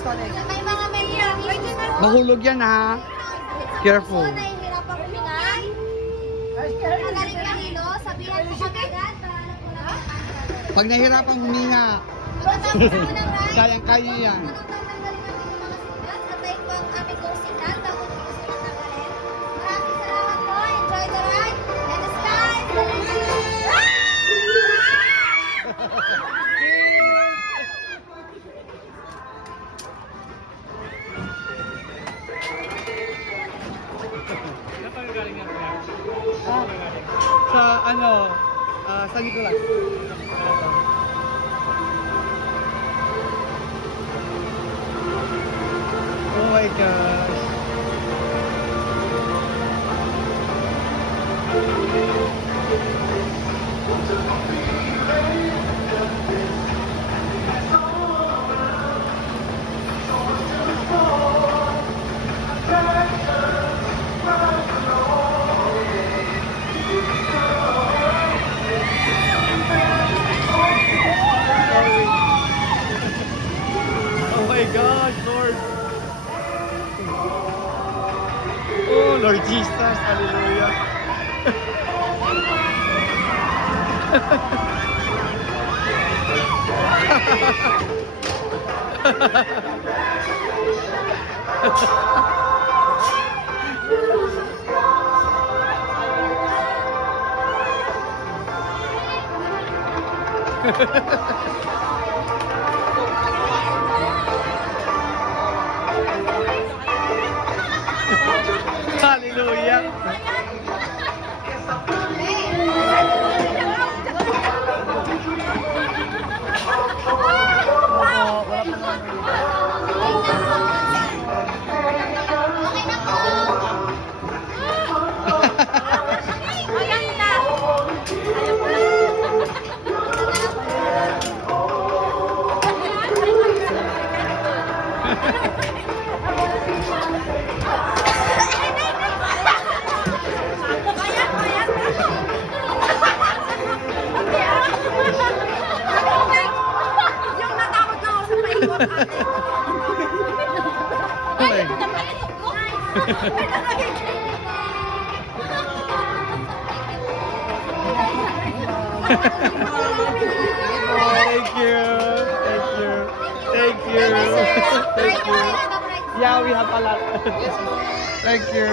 May mga may Mahulog yan ha. Careful. nahihirapang huminga. Magaling ka hilo, sabihan mo agad para alam ko lang. Pag nahirapang huminga, Pagkatapos mo ng ride, kayang-kaya yan. tanggalin natin yung mga sugat. Antayin ko ang aming go signal bago ko sila tanggalin. Maraming salamat po. Enjoy the ride. And the sky is the limit. Sa ano, San Nicolas. Oh my gosh. Oh my gosh, Lord. Oh, Lord Jesus, hallelujah. Hallelujah. Okay na po. Ayan na. Yung natakot na ako sa paikot. Ay, napakitok ko. Thank you. Thank you. Thank you. Thank you. Yeah, we have a lot. Thank you.